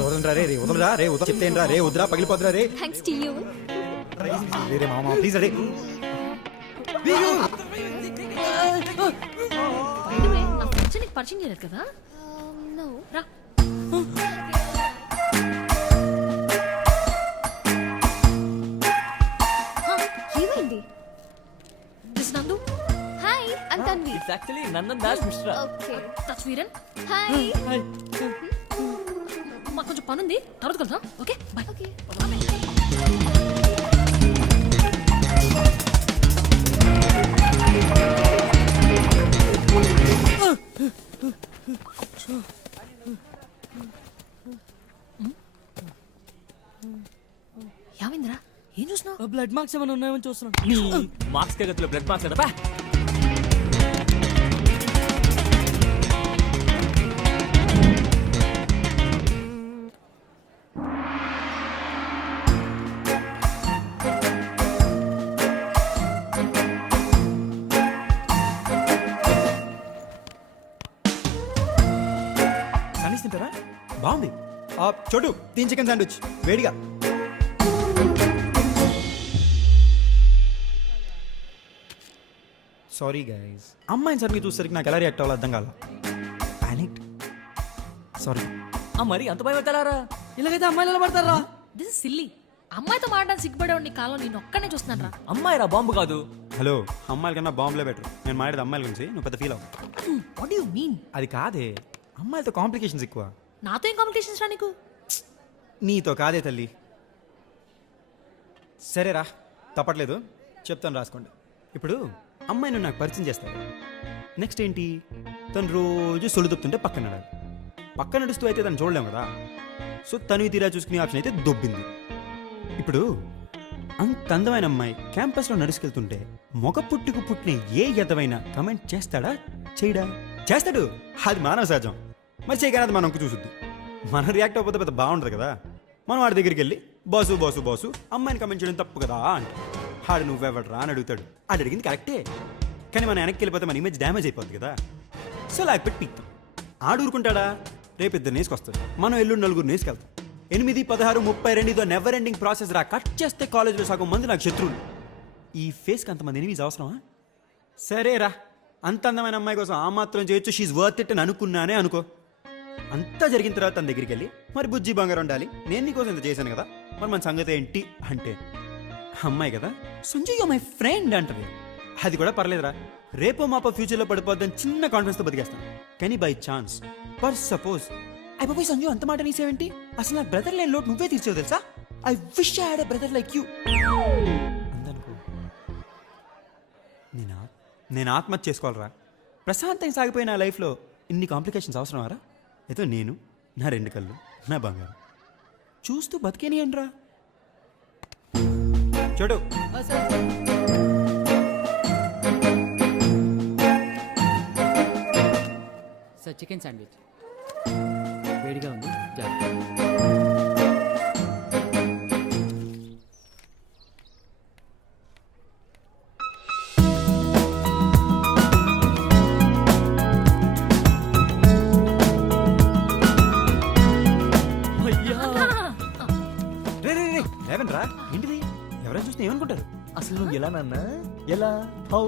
వదలరా రే వదలరా రే వదల చెప్తేనరా రే వదరా పగిలిపోతురా రే thanks to you. రే మామ please రే నా ఫ్రెండ్స్ నీకు పరిచయం చేయలేదు కదా? నో. రా. ఏమైంది? దిస్ నందు. Hi, I'm Tanvi. It's actually Nandan Das Mishra. Okay. That's Veeran. Hi. Hi. మాకు కొంచెం పనుంది, తర్వాత కలుద్దాం. Okay by. ఓకే. యావింద్రా ఏం చూస్తున్నావు? బ్లడ్ మార్క్స్ ఏమైనా ఉన్నాయని చూస్తున్నాను. మార్క్స్ గతిలో బ్లడ్ మార్క్స్ కదా. సనీస్ తింటారా? బాగుంది. చోటు తీన్ చికెన్ శాండ్విచ్ వేడిగా. సారీ గైస్, అమ్మాయిని సరిగ్గా చూసేసరికి నాకు ఎలా రియాక్ట్ అవ్వాలో అర్థం కాల. పానిక్. సారీ. మరి అంత భయం పెట్టారా? ఇలాగైతే అమ్మాయిలు ఎలా పడతారా? This is silly. అమ్మాయితో మాట్లాడి సిగ్గుపడేవాడిని నీ కాలం నేను ఒక్కనే చూస్తున్నాను రా. అమ్మాయి రా, బాంబు కాదు. హలో, అమ్మాయిల కన్నా బాంబులే బెటర్. నేను మాట్లాడేది అమ్మాయిల గురించి, నువ్వు పెద్ద ఫీల్ అవ్వు. What do you mean? అది కాదే, అమ్మాయిలతో కాంప్లికేషన్స్ ఎక్కువ. నాతో ఏం కాంప్లికేషన్స్ రా నీకు? నీతో కాదే తల్లి. సరేరా, తప్పట్లేదు, చెప్తాను రాసుకోండి. ఇప్పుడు అమ్మాయిని నాకు పరిచయం చేస్తాను. నెక్స్ట్ ఏంటి, తను రోజు సొలు తప్పుతుంటే పక్కన నడాలి. పక్కన నడుస్తూ అయితే తను చూడలేము కదా. సో తను తీరా చూసుకునే ఆప్షన్ అయితే దొబ్బింది. ఇప్పుడు అంత అందమైన అమ్మాయి క్యాంపస్లో నడుచుకెళ్తుంటే మొగ పుట్టుకు పుట్టిన ఏ ఎదవైనా కమెంట్ చేస్తాడా చేయడా? చేస్తాడు. అది మానవ సహజం. మరి చేయగానే అది మనం చూసుద్ది. మనం రియాక్ట్ అవ్వకపోతే పెద్ద బాగుంటుంది కదా. మనం వాడి దగ్గరికి వెళ్ళి బాసు బాసు బాసు అమ్మాయిని కమెంట్ చేయడం తప్పు కదా అంటే ఆడు నువ్వెవడరా అని అడుగుతాడు. ఆడు అడిగింది కరెక్టే, కానీ మనం వెనక్కి వెళ్ళిపోతే మన ఇమేజ్ డ్యామేజ్ అయిపోద్ది కదా. సో లాక్పెట్టి పీక్తాం. ఆడు ఊరుకుంటాడా? రేపు ఇద్దరు నేసుకొస్తాడు, మనం ఎల్లుండి నలుగురు నేసుకెళ్తాం. 8, 16, 32 ఇదో నెవర్ ఎండింగ్ ప్రాసెస్ రా. కట్ చేస్తే కాలేజ్లో సగం మంది నాకు శత్రువులు. ఈ ఫేస్కి అంతమంది ఎనిమిస్ అవసరమా? సరేరా, అంత అందమైన అమ్మాయి కోసం ఆ మాత్రం చేయొచ్చు. షీఈ్ వర్త్ ఇట్ అని అనుకున్నానే అనుకో. అంతా జరిగిన తర్వాత తన దగ్గరికి వెళ్ళి మరి బుజ్జి బంగారం ఉండాలి, నేను నీకోసం ఇంత చేశాను కదా, మరి మన సంగతి ఏంటి అంటే అమ్మాయి కదా సంజయ్ యు మై ఫ్రెండ్ అంటది. అది కూడా పర్లేదురా, రేపో మాపో ఫ్యూచర్లో పడిపోద్దని చిన్న కాన్ఫిడెన్స్తో బతికేస్తాను. కానీ బై ఛాన్స్ పర్ సపోజ్ అయిపోయి సంజయ్ అంత మాట నీసేవేంటి, అసలు నా బ్రదర్ లేని లోటు నువ్వే తీర్చావు తెలుసా. I wish I had a brother like you అందనుకో. నేను ఆత్మహత్య చేసుకోవాలరా. ప్రశాంతంగా సాగిపోయిన నా లైఫ్లో ఇన్ని కాంప్లికేషన్స్ అవసరమారా? ఏదో నేను, నా 2 కళ్ళు, నా బంగారం చూస్తూ బతికేనియండి రా. చూడు సార్, చికెన్ శాండ్విచ్ వేడిగా ఉంది. లేవనరా, ఏంటిది? ఎవరైనా చూస్తే ఏమనుకుంటారు? అసలు నువ్వు ఎలా నాన్న, ఎలా హౌ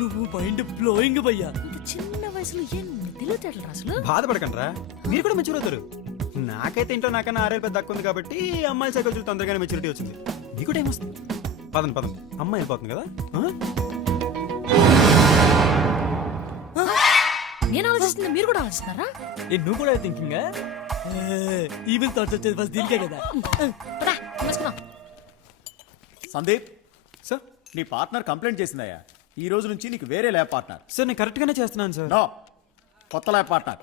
నువ్వు మైండ్ బ్లోయింగ్ భయ్యా. ఇంత చిన్న వయసులో ఏం తెలియటట్లేదు అసలు. బాధపడకండి, మీరు కూడా మెచ్యూర్ అవుతారు. నాకైతే ఇంట్లో నాకన్నా 6 ఏళ్ళు పెద్ద దక్కు ఉంది కాబట్టి అమ్మాయి సైకిల్ చూసి తొందరగానే మెచ్యూరిటీ వచ్చింది. నీకు టైం వస్తుంది. పదండి అమ్మాయి వెళ్ళిపోతుంది కదా. నేను ఆలోచిస్తుంది, మీరు కూడా ఆలోచిస్తున్నారా? నువ్వు కూడా థింకింగ్ ఈవిల్ థాట్స్ వచ్చేది ఫస్ట్ దీనికే కదా. సందీప్ సార్, నీ పార్ట్నర్ కంప్లైంట్ చేసిందయ్యా. ఈ రోజు నుంచి నీకు వేరే ల్యాబ్ పార్ట్నర్. సార్ నేను కరెక్ట్గానే చేస్తున్నాను సార్. నో, కొత్త lab partner.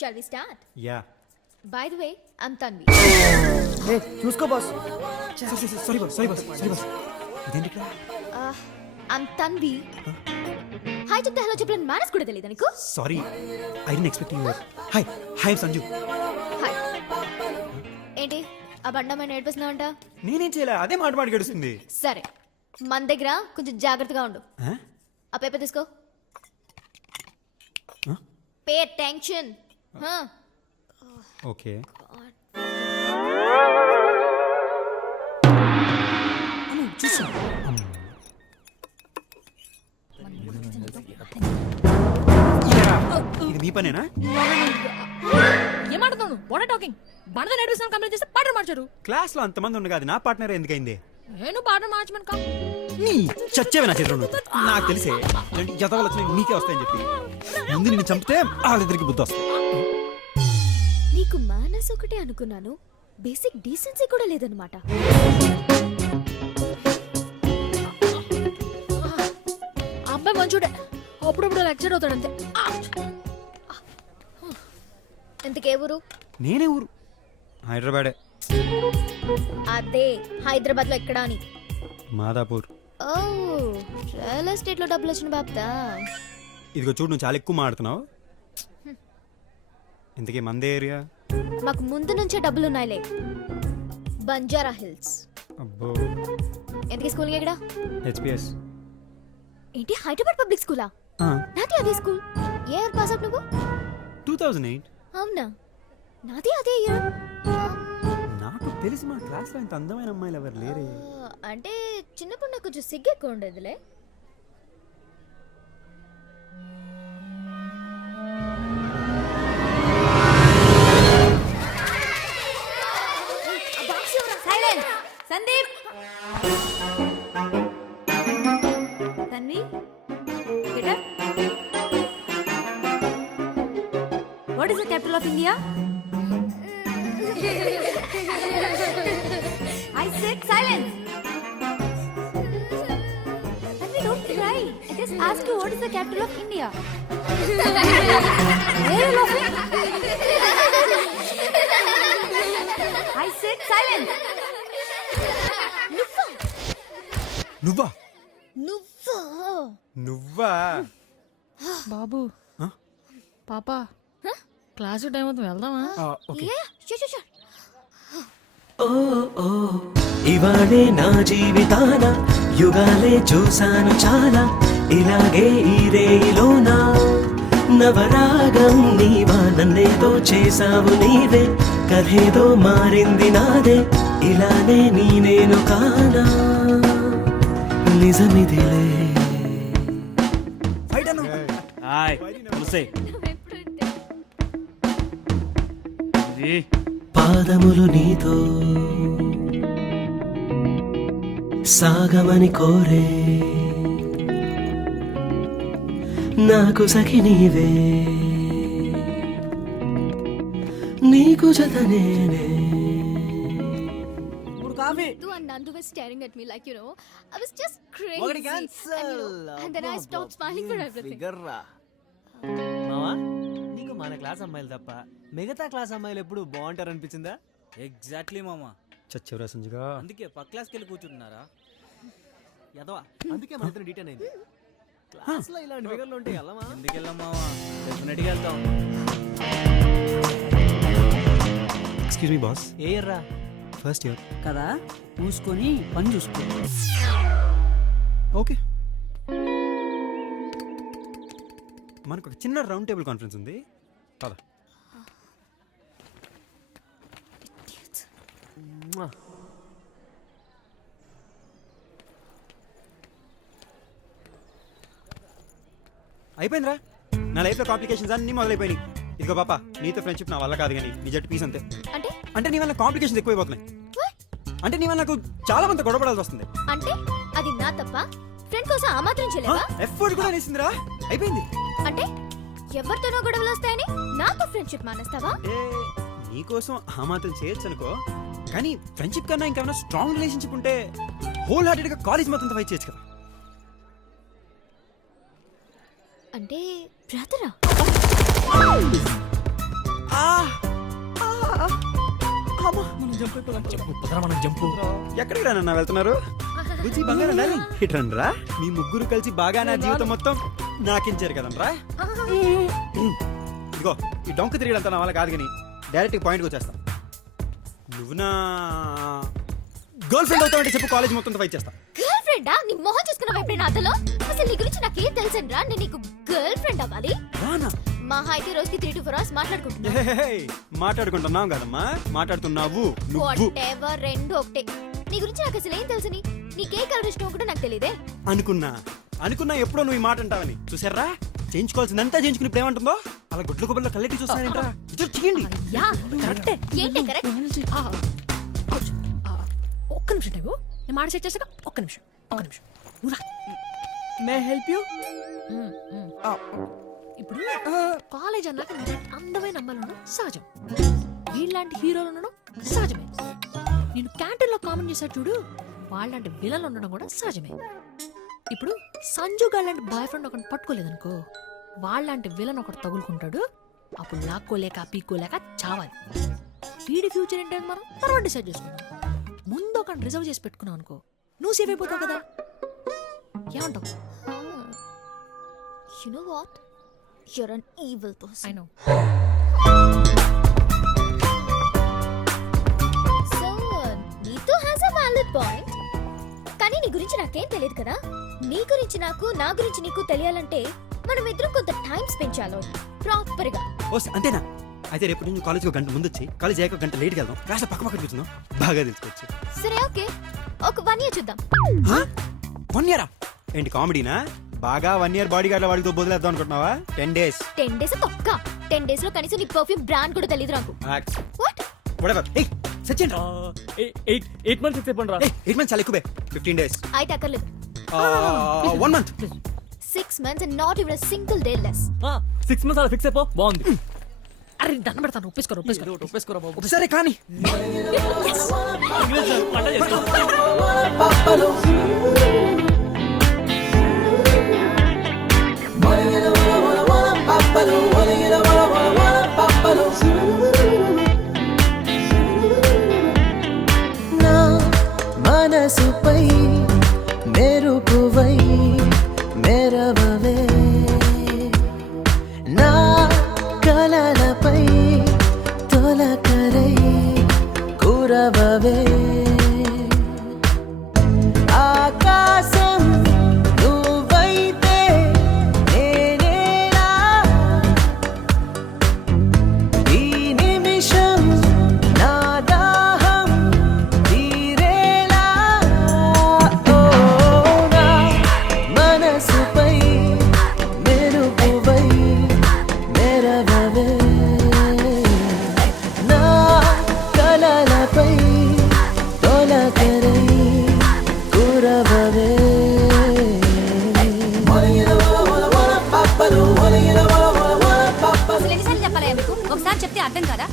Shall we start? Yeah. By the way, I'm Tanvi. చూసుకో బాస్. Sorry boss. ఇదేంటి ఇక్కడ? I'm Tanvi. హాయ్ చెప్తే హలో చెప్పలేని మేనేజ్ కూడా తెలియదా నీకు? Sorry, I didn't expect you. Hi Sanju. Hi. ఏంటి ఆ బండమైన ఏడిపిస్తున్నావంట. నేనేం చేయలే, అదే మాట మాట గడుస్తుంది. సరే, మన దగ్గర కొంచెం జాగ్రత్తగా ఉండు. ఆ? ఆ పేపర్ తీసుకో. Pay attention. ఓకే. ఇదేరా, ఇది మీ పనేనా? ఏమాడుతున్నాను? What are talking? బండతో నేర్పిస్తాను కంప్లీట్ చేస్తే పాటలు మార్చారు. క్లాస్ లో అంతమంది ఉండగా అది నా పార్ట్నర్ ఎందుకైంది? నేను పాటలు మార్చమని కా నీ చచ్చేవి నా చేతిలో నువ్వు. నాకు తెలిసే ఇలాంటి జతవలు వచ్చినాయి నీకే వస్తాయని చెప్పి ముందు నిన్ను చంపితే వాళ్ళిద్దరికి బుద్ధి వస్తాయి. నీకు మేనర్స్ ఒకటే అనుకున్నాను, బేసిక్ డీసెన్సీ కూడా లేదనమాట. ఆ అబ్బాయి మంచోడే, అప్పుడప్పుడు లెక్చర్ అవుతాడు అంతే. ఇంతకే ఊరు? నేనే ఊరు హైదరాబాదే. అదే హైదరాబాద్ లో ఎక్కడా అని. మాదాపూర్. ఓ, రియల్ ఎస్టేట్ లో డబ్బులు వచ్చిన బాబ్దా. ఇదిగో చూడు, నువ్వు చాలా ఎక్కువ మాడుతున్నావు. ఇంతకీ మందే ఏరియా? మాకు ముందు నుంచే డబ్బులున్నాయిలే. బంజారా హిల్స్. అబ్బో. ఎందుకే స్కూల్ ఎక్కడా? హెచ్పిఎస్. ఏంటి, హైదరాబాద్ పబ్లిక్ స్కూలా? నాది అదే స్కూల్. ఏ ఇయర్ పాస్ అవుట్ నువ్వు? 2008. అవునా, నాది అదే ఇయర్. నాకు తెలిసి మా క్లాస్లో ఇంత అందమైన అమ్మాయిలు ఎవరు లేరే. అంటే చిన్నప్పుడు నాకు కొంచెం సిగ్గు ఎక్కువ ఉండేదిలే. Sandeep, Tanvi, get up. What is the capital of India? I said silence. Tanvi, don't cry. I just asked you what is the capital of India. Why are you laughing? I said silence. నువ్వా? నువ్వా? నువ్వా? బాబు, పాప, class time అవుతుంది, వెళ్దామా? Okay. ఏ, sure, sure, sure. ఓ ఓ ఇవాళే నా జీవితాన యుగాలే చూశాను చాలా, ఇలాగే ఈ రేయిలోనా నవరాగం నీవా, నన్నేదో చేసావు నీవే, కథేదో మారింది నాదే, ఇలానే నేను కానా, నిజమిదిలే. పాదములు నీతో సాగమని కోరే, నాకు సఖి నీవే, నీకు జత నేనే. Nandu and Nandu was staring at me like, you know, I was just crazy. And then I stopped smiling for everything. మావా, నీకు మన క్లాస్ అమ్మాయిలు తప్ప మిగతా క్లాస్ అమ్మాయిలు ఎప్పుడు బాగుంటారు అనిపించిందా? ఎగ్జాక్ట్లీ మామా, చచ్చెవరా సంజుగా. అందుకే పక్క క్లాస్కి వెళ్ళి కూర్చుంటున్నారా? యదవా, అందుకే మన ఇద్దరం డీటెయిన్ అయింది. క్లాస్ లో ఇలాంటి ఫిగర్లు ఉంటే వెళ్ళమా? ఎందుకు వెళ్ళాం మామా, డెఫినెట్గా వెళ్తాం. Excuse me boss. ఏ ఇయర్ రా? First year. కదా, మూసుకొని పని చూసుకో. ఓకే. మనకు ఒక చిన్న రౌండ్ టేబుల్ కాన్ఫరెన్స్ ఉంది, పద. అయిపోయిందిరా, నా లైఫ్లో కాంప్లికేషన్స్ అన్నీ మొదలైపోయినాయి. ఇదిగో పాప, నీతో ఫ్రెండ్షిప్ నా వల్ల కాదు, కానీ నీ జట్టు పీస్ అంతే. అంటే అంటే నీ వల్ల కాంప్లికేషన్స్ ఎక్కువైపోతున్నాయి. అంటే నీ వల్ల నాకు చాలా మంది గొడవపడాల్సి వస్తుంది. అంటే అది నా తప్ప? ఫ్రెండ్ కోసం ఆ మాత్రం చేయలేవా? ఎఫర్ట్ కూడా వేసిందిరా, అయిపోయింది. అంటే ఎవరితోనో గొడవలు వస్తాయని నాతో ఫ్రెండ్షిప్ మానేస్తావా? ఏ, నీకోసం ఆ మాత్రం చేయొచ్చు అనుకో, కానీ ఫ్రెండ్షిప్ కన్నా ఇంకేమైనా స్ట్రాంగ్ రిలేషన్షిప్ ఉంటే హోల్ హార్టెడ్ గా కాలేజ్ మొత్తం ఫైట్ చేయొచ్చు కదా. అంటే బ్రదరా? ఎక్కడికి రానన్నా వెళ్తున్నారు? బుజ్జి బంగారం డార్లింగ్, ఇటు రండి రా. మీ ముగ్గురు కలిసి బాగా నా జీవితం మొత్తం నాకించారు కదనరా. ఇదిగో ఈ డొంక తిరిగడంతా నా వల్ల కాదు, కానీ డైరెక్ట్ పాయింట్కి వచ్చేస్తాం. నువ్వు నా గర్ల్ ఫ్రెండ్ అవుతావంటే చెప్పు, కాలేజ్ మొత్తం ఫైట్ చేస్తా. గర్ల్ ఫ్రెండా? నీ మొహం చూసుకున్నావా ఎప్పుడైనా అతలో? అసలు నీ గురించి నాకేం తెలుసండ్రా? నేను నీకు గర్ల్ ఫ్రెండ్ అవ్వాలి? రానా? మహా అయితే రోజుకి 3 to 4 hours మాట్లాడుకుంటున్నా. మాట్లాడుకుంటున్నావు కదమ్మా, మాట్లాడుతున్నావు నువ్వు. Whatever, రెండు ఒకటే. నీ గురించి నాకు అసలు ఏం తెలుసని? నీకే కలర్ ఇష్టం కూడా నాకు తెలియదే. అనుకున్నా ఎప్పుడో నువ్వు ఈ మాట అంటావని. చూసారా, చేయించుకోవాల్సిందంతా చేయించుకుని ఇప్పుడు ఏమంటుందో? అలా గుడ్ల గుబ్బల్లో కళ్ళెట్టి చూస్తానంటరా. ఇద్దరు చేయండి. యా కరెక్టే. ఏంటి కరెక్ట్? ఒక్క నిమిషం టైము, నేను మాట సెట్ చేసాక ఒక్క నిమిషం నువ్వు రా. May help you? ఇప్పుడు కాలేజ్ అన్నాక అందమైన అమ్మాయిలు ఉండడం సహజం, వీళ్ళలాంటి హీరోలు ఉండడం సహజమే. నేను క్యాంటీన్ లో కామెంట్ చేశాడు చూడు, వాళ్ళంటి విలన్లు ఉండడం కూడా సహజమే. ఇప్పుడు సంజు గారు లాంటి బాయ్ ఫ్రెండ్ ఒకటి పట్టుకోలేదనుకో, వాళ్ళంటి విలన్ ఒకటి తగులుకుంటాడు, అప్పుడు లాక్కోలేక పీక్కోలేక చావాలి. వీడి ఫ్యూచర్ ఏంటంటే మనం తర్వాత డిసైడ్ చేసుకుందాం. ముందు ఒక రిజర్వ్ చేసి పెట్టుకున్నావు అనుకో, నువ్వు సేవ్ అయిపోతావు కదా. ఏమంటావు? You know what? You're an evil person. I know. So, నీతో has a valid point. కానీ నీ గురించి నాకేం తెలియదు కదా. నీ గురించి నాకు, నా గురించి నీకు తెలియాలంటే మనం ఇద్దరం కొంత టైం స్పెండ్ చేయాలి ప్రాపర్ గా. ఓ అంతేనా? అయితే రేపు నుంచి కాలేజ్కి ఒక గంట ముందు వచ్చి, కాలేజ్ అయ్యాక ఒక గంట లేట్కి వెళ్దాం. కాస్త పక్క కూర్చుందాం, బాగా తెలుసుకోవచ్చు. సరే ఓకే, ఒక 1 year చూద్దాం. 1 year? ఏంటి కామెడీనా? బాగా 1 year బాడీ గార్డ్ వాడితో బదులేద్దాం అనుకుంటున్నావా? 10 days. 10 days తొక్క. 10 days లో కనీసం నీ పర్ఫ్యూమ్ బ్రాండ్ కూడా తెలియదు నాకు. వాట్? Whatever. Hey, సచిన్ రా. 8 months ఫిక్స్ అయిపోండి రా. 8 months చాలా ఎక్కువే. 15 days. అయితే అక్కర్లేదు. 1 month. 6 months and not even a single day less. 6 months అలా ఫిక్స్ అయిపో, బాగుంది. అరే దండం పెడతాను, ఒప్పేసుకోరా బాబు. సరే కానీ నా మనసుపై మెరుపువై మెరవవే, నా కలలపై తొలకరై కురవవే. ఆకాశం నువ్వైతే నేనేలా, ఈ నిమిషం నా దాహం తీరేలా. ఓ నా మనసుపై మెరుపువై మెరవవే, నా కలలపై తొలకరై కురవవే. అసలు ఎన్నిసార్లు చెప్పాలి మీకు? ఒకసారి చెప్తే అర్థం కదా.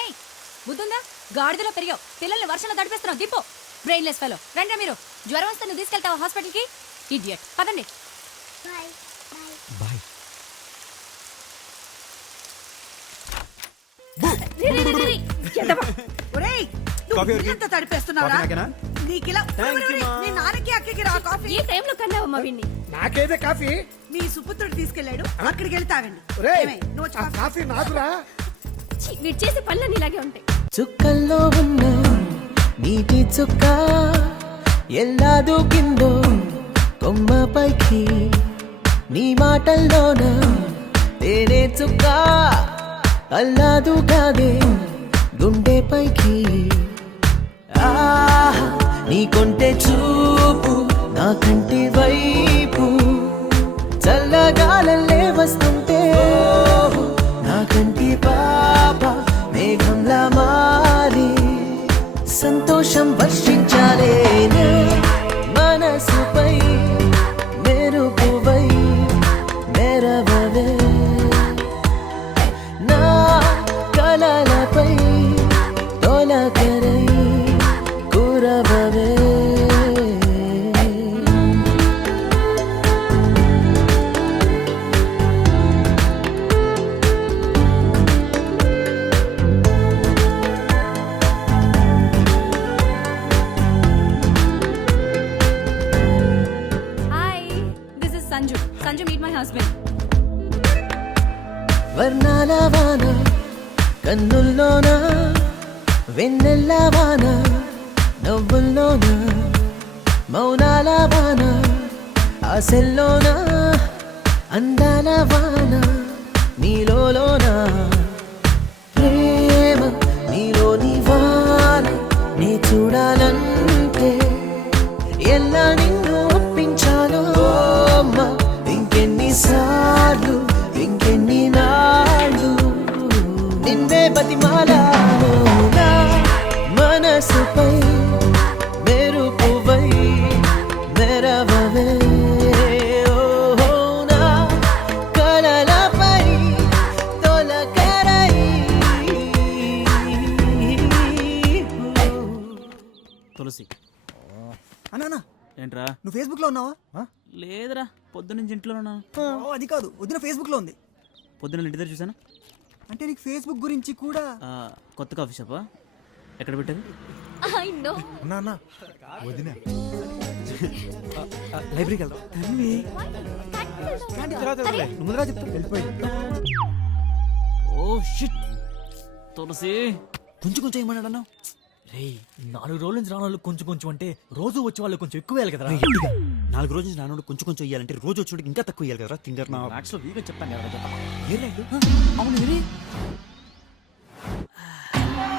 ఏయ్ బుద్ధుందా? గాడిదలో పెరిగావు, పిల్లల్ని వర్షంలో తడిపేస్తున్నావు. దిప్పు బ్రెయిన్లెస్ ఫెలో. రండి మీరు, జ్వరం వస్తే నువ్వు తీసుకెళ్తావా హాస్పిటల్కి? ఇడియట్. పదండి. బాయ్. ఒరేయ్, కాఫీ నువ్వు ఎవరికి? ఇల్లంతా తడిపేస్తున్నావురా? కాఫీ నాకేనా? నీకిలా Thank you, ఒరేయ్, మా. నీ నాన్నకి అక్కకి రా కాఫీ. ఈ టైంలో కన్నావమ్మా వీణ్ణి. నాకేదే కాఫీ. మీ సుపుత్రుడు తీసుకెళ్ళాడు, అక్కడికి వెళ్ళి తాగండి. ఒరేయ్, ఏమే, నువ్వు వచ్చి ఆ కాఫీ. కాఫీ నాకురా. ఛీ, వీడు చేసే పనులన్నీ ఇలాగే ఉంటాయి. చుక్కల్లో ఉన్న నీటి చుక్క ఎలా దూకిందో కొమ్మపైకి, నీ మాటల్లోన తేనె చుక్క అల్లాదు కాదే గుండెపైకి. ఆహా నీ కొంటె చూపు నా కంటి వైపు, చల్లగాలల్లే వస్తుంటే నా కంటి పాప మేఘంలా మారి సంతోషం వర్షించాలే. నా మనసుపై మెరుపువై మెరవవే, నా కలలపై తొలకరై కురవవే. To meet my husband. వర్ణాల వాన కన్నుల్లోన వెన్నెల్ల వాన నవ్వుల్లోన మౌనాల వాన ఆశల్లోన అందాల వాన నీలోన ప్రేమ నీలోని వాన నీ చూడాలంటే ఎలా నిన్ను ఒప్పించాలో అమ్మ ఇంకెన్నిసార్లు ఇంకెన్ని నాళ్ళు నిన్నే బతిమాలాలో నా మనసుపై మెరుపువై మెరవవే ఓహో నా కలలపై తొలకరై తులసి అన్నా ఏంట్రా నువ్వు ఫేస్బుక్లో ఉన్నావా లేదురా పొద్దున్నుంచి ఇంట్లో ఉన్నాను. అది కాదు వదిన ఫేస్బుక్లో ఉంది. పొద్దున్న ఇంటి దగ్గర చూసాను. అంటే నీకు ఫేస్బుక్ గురించి కూడా కొత్త కాఫీ షాపా? ఎక్కడ పెట్టారు? I know. అన్నా వదిన లైబ్రరీకి వెళ్దాం. నువ్వు ముందుగా చెప్తా వెళ్ళిపోయి ఓ షిట్ తులసి కొంచెం కొంచెం ఏమన్నాడన్నా? రే 4 రోజుల నుంచి రాని వాళ్ళు కొంచెం కొంచెం అంటే రోజు వచ్చే వాళ్ళు కొంచెం ఎక్కువ వేయాలి కదా. 4 రోజులు నాన్నోడు కొంచెం కొంచెం ఇవ్వాలంటే రోజు వచ్చి ఇంకా తక్కువ ఇవ్వాలి కదా. తింగర్ నా మ్యాథ్స్లో వీగా చెప్పాను కదా అవును